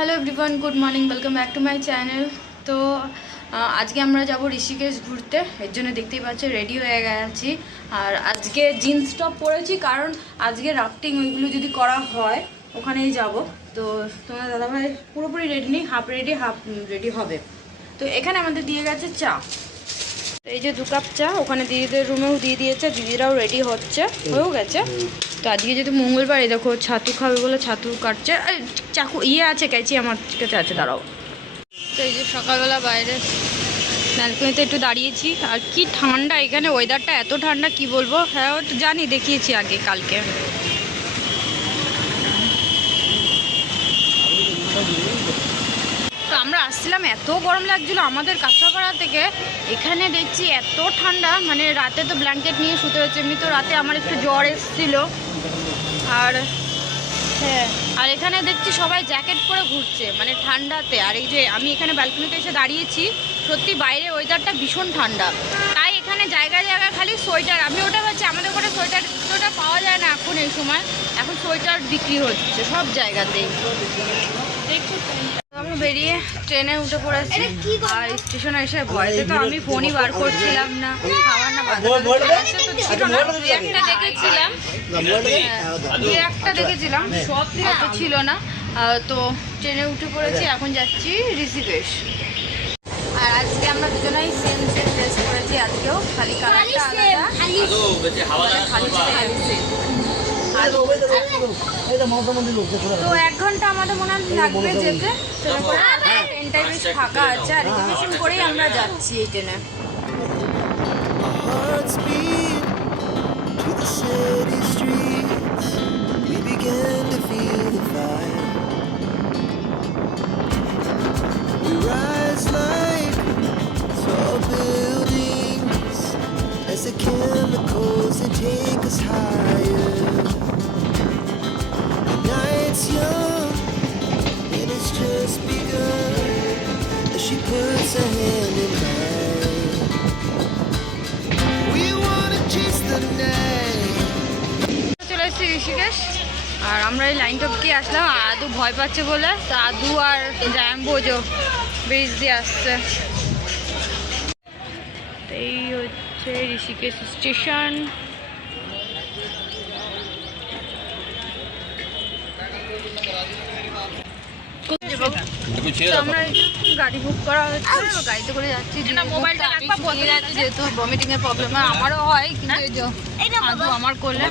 Hello everyone good morning welcome back to my channel তো আজকে আমরা যাব ঋষিকেশ ঘুরতে। এর জন্য দেখতেই পাচ্ছি রেডি হয়ে গেছি। আর আজকে জিন্স টপ পরেছি, কারণ আজকে রাফটিং ওইগুলো যদি করা হয়, ওখানেই যাব। তো, তোমার দাদাভাই পুরোপুরি রেডি নেই হাফ রেডি হাফ রেডি হবে। তো, এখানে আমাদের দিয়ে গেছে চা। এই যে দু কাপ চা, ওখানে দিদিদের রুমেও দিয়ে দিয়েছে, দিদিরাও রেডি হচ্ছে, হয়েও গেছে। তো আজকে যেহেতু মঙ্গলবার, এই দেখো, ছাতু খাবে বলে ছাতু কাটছে। চাকু ইয়ে আছে কেচি আমার কাছে আছে, দাঁড়াও। তো এই যে সকালবেলা বাইরে, ব্যালকনিতে একটু দাঁড়িয়েছি, আর কি ঠান্ডা এখানে ওয়েদারটা এত ঠান্ডা, কি বলব? হ্যাঁ তো জানি, দেখিয়েছি আগে, কালকে। তো আমরা আসছিলাম, এত গরম লাগছিল আমাদের কাঁচরাপাড়া থেকে। এখানে দেখছি এত ঠান্ডা মানে রাতে তো ব্ল্যাঙ্কেট নিয়ে শুতে হচ্ছে এমনি তো রাতে আমার একটু জ্বর এসেছিল। আর হ্যাঁ আর এখানে দেখছি সবাই জ্যাকেট পরে ঘুরছে মানে ঠান্ডাতে। আর এই যে আমি এখানে ব্যালকনিতে এসে দাঁড়িয়েছি, সত্যি বাইরে ওয়েদারটা ভীষণ ঠান্ডা। তাই এখানে জায়গায় জায়গায় খালি সোয়েটার। আমি ওটা ভাবছি, আমাদের ওখানে সোয়েটার টোয়েটার পাওয়া যায় না এখন এই সময়। এখন সোয়েটার বিক্রি হচ্ছে সব জায়গাতেই। আমরা বেরিয়ে ট্রেনে উঠে পড়েছি আর স্টেশনে এসে ভয়তে তো আমি ফোনই বার করছিলাম না খাবার না তো ছিল না দুই একটা দেখেছিলাম হ্যাঁ, একটা দেখেছিলাম সব ছিল না তো ট্রেনে উঠে পড়েছি এখন যাচ্ছি ঋষিকেশ আর আজকে আমরা দুজনেই সেম সেম ড্রেস পরেছি আজকেও খালি কালারটা আলাদা খালি same। তো এক ঘণ্টা আমাদের মনে হয় লাগবে যেতে। ট্রেনটাই বেশ ফাঁকা আছে আর রিজার্ভেশন করেই আমরা যাচ্ছি এই ট্রেনে। The city streets. We began to Rishikesh. আর আমরা এই লাইন টপকে আসলাম? আদু ভয় পাচ্ছে বলে। তো আদু আর বোঝো ব্রিজ দিয়ে আসছে। এই হচ্ছে ঋষিকেশ স্টেশন। আমরা গাড়ি বুক করা হচ্ছে এবার গাড়িতে করে যাচ্ছি। যে মোবাইলটা রাখবা যেহেতু ভমিটিং এর প্রবলেম আমারও হয় কিন্তু এই আদু আমার করলে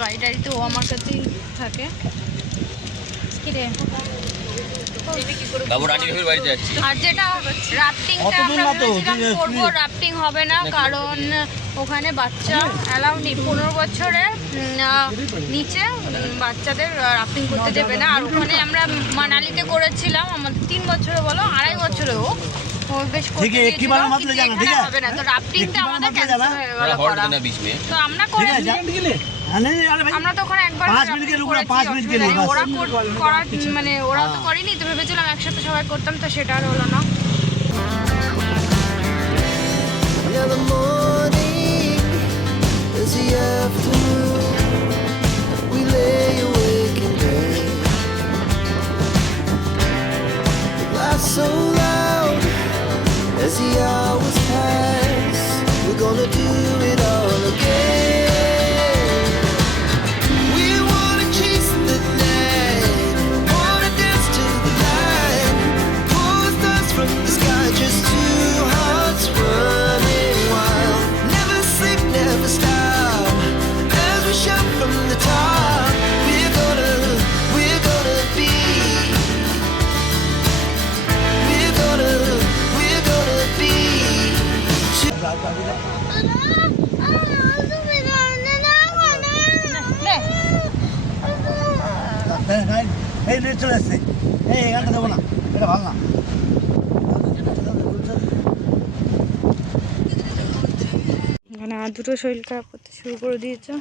গাড়ি টাড়ি তো ও আমার কাছেই থাকে। আর যেটা রাফটিংটা আমরা ভেবেছিলাম করব রাফটিং হবে না কারণ ওখানে বাচ্চা অ্যালাউ নেই। পনেরো বছরে নিচে বাচ্চাদের রাফটিং করতে দেবে না। আর ওখানে আমরা মানালিতে করেছিলাম আমাদের তিন বছরে বলো আড়াই বছরে হোক। হবে না। তো রাফটিংটা আমাদের তো আমরা আমরা তো ওখানে একবার করার মানে ওরা তো করেনি তো ভেবেছিলাম একসাথে সবাই করতাম তো সেটা আর হলো না। এই চলে এসছে এই এখানটা দেবো না এটা ভালো না। মানে আর দুটো শরীর খারাপ করতে শুরু করে দিয়েছে।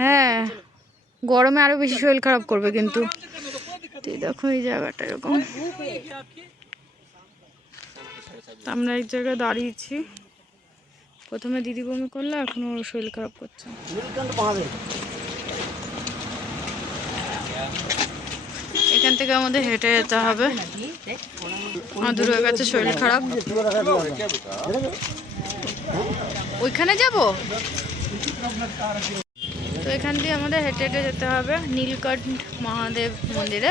হ্যাঁ গরমে আরও বেশি শরীর খারাপ করবে কিন্তু। দেখো এই জায়গাটা এরকম। তো আমরা এক জায়গায় দাঁড়িয়েছি। প্রথমে দিদি বমি করল, এখন ওর শরীর খারাপ করছে। এখান থেকে আমাদের হেঁটে যেতে হবে। মাদুর হয়ে গেছে, শরীর খারাপ। ওইখানে যাব? তো এখান দিয়ে আমাদের হেঁটে হেঁটে যেতে হবে, নীলকণ্ঠ মহাদেব মন্দিরে।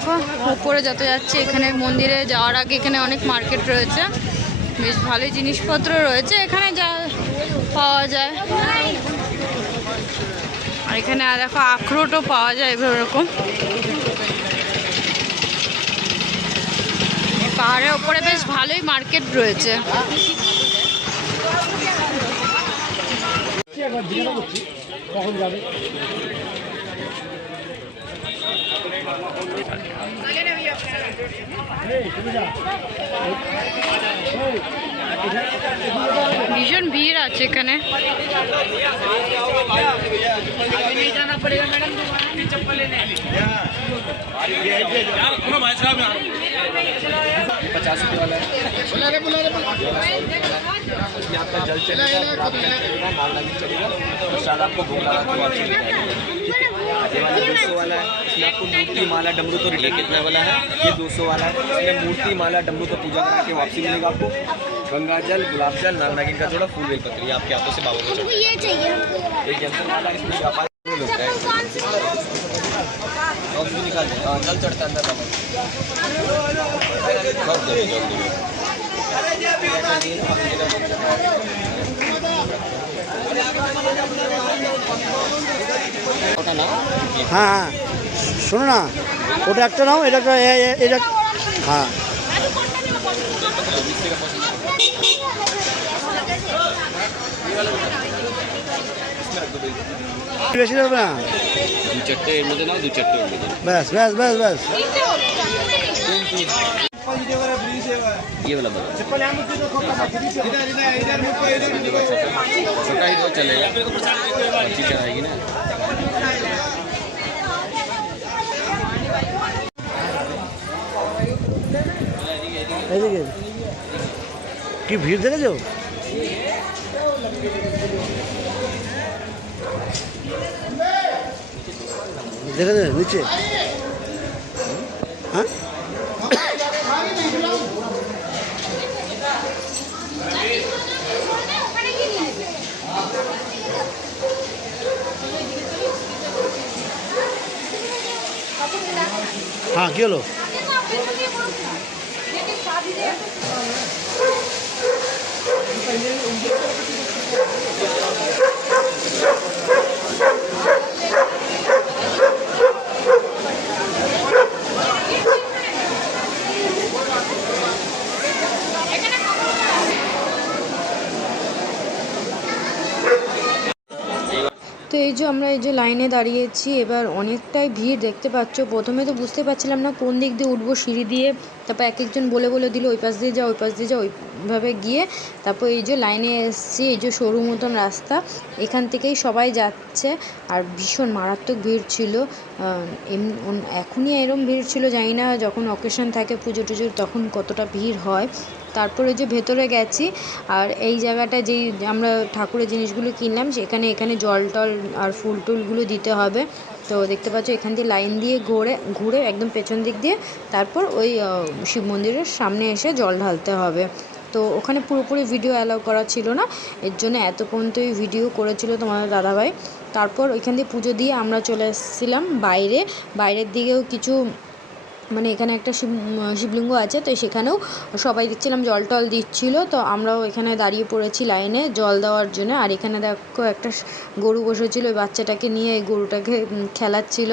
দেখো উপরে যত যাচ্ছে এখানে মন্দিরে যাওয়ার আগে এখানে অনেক মার্কেট রয়েছে। বেশ ভালোই জিনিসপত্র রয়েছে, এখানে যা পাওয়া যায়। আর এখানে দেখো, আখরোটও পাওয়া যায় এভাবে এরকম। পাহাড়ের ওপরে বেশ ভালোই মার্কেট রয়েছে। একবার জিজ্ঞাসা করছি কখন যাবে पचास रुपये जल चलेगा आपको भूख लगा तो आप दो वाला है आपको मूर्ति माला डमरू तो रिटर्न कितने वाला है ये दो सौ वाला है। मूर्ति माला डमरू तो पूजा करा के वापसी मिलेगा आपको। गंगा जल गुलाब जल नागनागिन का थोड़ा फूल बेलपत्री आपके हाथों से बाबू को व्यापार नहीं लगता है कौन सी और भी निकाल दें हाँ, जल चढ़ता है अंदर बाबा कर दे जल्दी হ্যাঁ হ্যাঁ শোনো না ওটা একটা নাও এটা একটা এ- এ- এটা হ্যাঁ বেশি দেবে না দু চারটে এর মধ্যে নাও দু চারটে এর মধ্যে ব্যাস ব্যাস ব্যাস ব্যাস ये वाला दो छोटा ही दो चलेगा अच्छी चढ़ाएगी ना এদিকে কি ভিড় দেখেছ দেখেছে নিচে। হ্যাঁ? হ্যাঁ কি হলো? আমরা এই যে লাইনে দাঁড়িয়েছি, এবার অনেকটাই ভিড় দেখতে পাচ্ছ। প্রথমে তো বুঝতে পারছিলাম না কোন দিক দিয়ে উঠবো, সিঁড়ি দিয়ে, তারপর এক একজন বলে বলে দিল, ওই পাশ দিয়ে যাও, ওই পাশ দিয়ে যাও। ওইভাবে গিয়ে তারপর এই যে লাইনে এসছি, এই যে সরু মতন রাস্তা, এখান থেকেই সবাই যাচ্ছে। আর ভীষণ মারাত্মক ভিড় ছিল। এখনই এরম ভিড় ছিল, জানি না যখন অকেশন থাকে পুজো টুজোর তখন কতটা ভিড় হয়। তারপরে যে ভেতরে গেছি, আর এই জায়গাটা যেই আমরা ঠাকুরের জিনিসগুলো কিনলাম, সেখানে এখানে জল টল আর ফুল টুলগুলো দিতে হবে। তো দেখতে পাচ্ছ, এখান দিয়ে লাইন দিয়ে ঘুরে ঘুরে একদম পেছন দিক দিয়ে তারপর ওই শিব মন্দিরের সামনে এসে জল ঢালতে হবে। তো ওখানে পুরোপুরি ভিডিও অ্যালাউ করা ছিল না, এর জন্য এত পর্যন্তই ভিডিও করেছিল তোমাদের দাদাভাই। তারপর ওইখান দিয়ে পুজো দিয়ে আমরা চলে এসেছিলাম বাইরে। বাইরের দিকেও কিছু মানে এখানে একটা শিব শিবলিঙ্গ আছে, তো সেখানেও সবাই দেখছিলাম জল টল দিচ্ছিল, তো আমরাও এখানে দাঁড়িয়ে পড়েছি লাইনে জল দেওয়ার জন্য। আর এখানে দেখো একটা গরু বসেছিল, ওই বাচ্চাটাকে নিয়ে এই গরুটাকে খেলাচ্ছিল।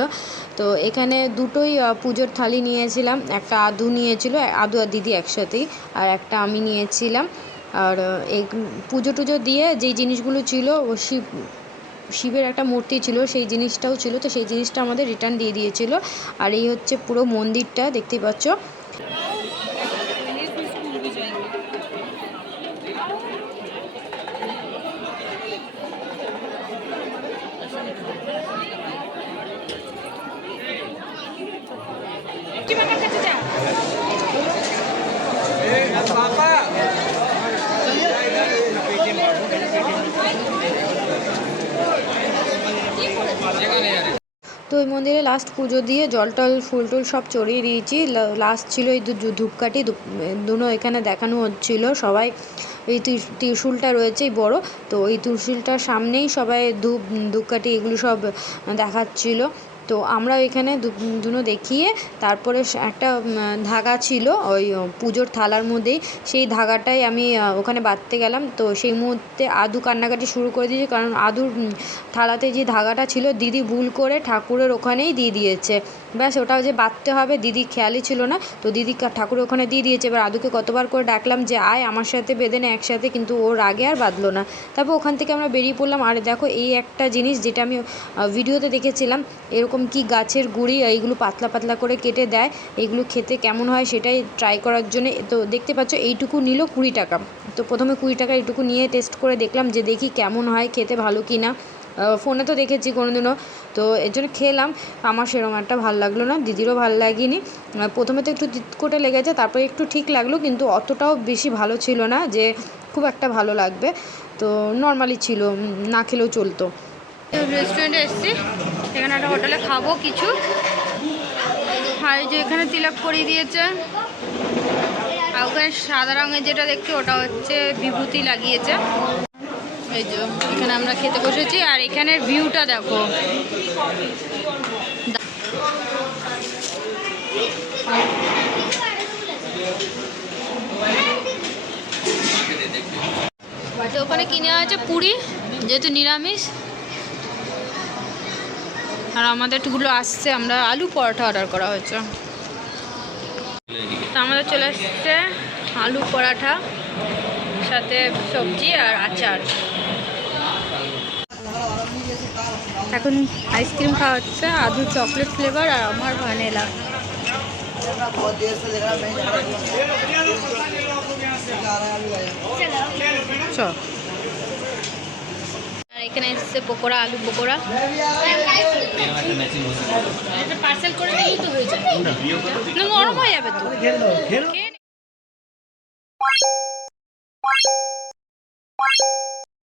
তো এখানে দুটোই পুজোর থালি নিয়েছিলাম, একটা আদু নিয়েছিল, আদু আর দিদি একসাথেই, আর একটা আমি নিয়েছিলাম। আর এই পুজো টুজো দিয়ে যেই জিনিসগুলো ছিল, ও শিব শিবের একটা মূর্তি ছিল, সেই জিনিসটাও ছিল, তো সেই জিনিসটা আমাদের রিটার্ন দিয়ে দিয়েছিল। আর এই হচ্ছে পুরো মন্দিরটা দেখতে পাচ্ছ তো ওই মন্দিরে লাস্ট পুজো দিয়ে জল টল, ফুল টুল সব চড়িয়ে দিয়েছি। লাস্ট ছিল এই ধূপকাঠি দুনো এখানে দেখানো হচ্ছিল। সবাই এই ত্রিশুলটা রয়েছে বড়। তো এই ত্রিশুলটার সামনেই সবাই ধূপ, ধূপকাঠি এগুলো সব দেখাচ্ছিল। তো আমরা এখানে দুনো দেখিয়ে তারপরে একটা ধাগা ছিল ওই পুজোর থালার মধ্যেই। সেই ধাগাটাই আমি ওখানে বাঁধতে গেলাম। তো সেই মুহূর্তে আদু কান্নাকাটি শুরু করে দিয়েছে। কারণ আদুর থালাতে যে ধাগাটা ছিল, দিদি ভুল করে ঠাকুরের ওখানেই দিয়ে দিয়েছে। ব্যাস ওটা যে বাঁধতে হবে দিদি খেয়ালই ছিল না। তো দিদি ঠাকুরের ওখানে দিয়ে দিয়েছে। এবার আদুকে কতবার করে ডাকলাম যে, আয় আমার সাথে, বেঁধে নে একসাথে। কিন্তু ওর আগে আর বাঁধলো না। তারপর ওখান থেকে আমরা বেরিয়ে পড়লাম। আর দেখো, এই একটা জিনিস যেটা আমি ভিডিওতে দেখেছিলাম, এরকম কি গাছের গুঁড়ি, এইগুলো পাতলা পাতলা করে কেটে দেয়, এইগুলো খেতে কেমন হয় সেটাই ট্রাই করার জন্য। তো দেখতে পাচ্ছ, এইটুকু নিল কুড়ি টাকা। তো প্রথমে কুড়ি টাকা এইটুকু নিয়ে টেস্ট করে দেখলাম যে দেখি কেমন হয়, খেতে ভালো কি না। ফোনে তো দেখেছি কোনোদিনও। তো এর জন্য খেলাম, আমার সেরকম একটা ভালো লাগল না, দিদিরও ভালো লাগেনি। প্রথমে তো একটু তিতকোটে লেগেছে, তারপরে একটু ঠিক লাগল, কিন্তু অতটাও বেশি ভালো ছিল না যে খুব একটা ভালো লাগবে। তো নর্মালি ছিল না খেলেও চলতো। রেস্টুরেন্টে এসছি। এখানে একটা হোটেলে খাব কিছু। আর যে এখানে তিলক করিয়ে দিয়েছে। আর ওখানে সাদা রঙের যেটা দেখছি, ওটা হচ্ছে বিভূতি লাগিয়েছে। এই যে, এখানে আমরা খেতে বসেছি। আর এখানের ভিউটা দেখো। তো ওখানে কিনে আছে পুরি, যেহেতু নিরামিষ। আর আমাদের টুগুলো আসছে, আমরা আলু পরোটা অর্ডার করা হয়েছে। আমাদের চলে আসছে আলু পরাঠা সাথে সবজি আর আচার। এখন আইসক্রিম খাওয়া হচ্ছে আদু চকলেট ফ্লেভার আর আমার ভ্যানিলা চ এখানে এসেছে পকোড়া আলু পকোড়া। পার্সেল করে নিলেই তো হয়ে যাবে না, নরম হয়ে যাবে তো।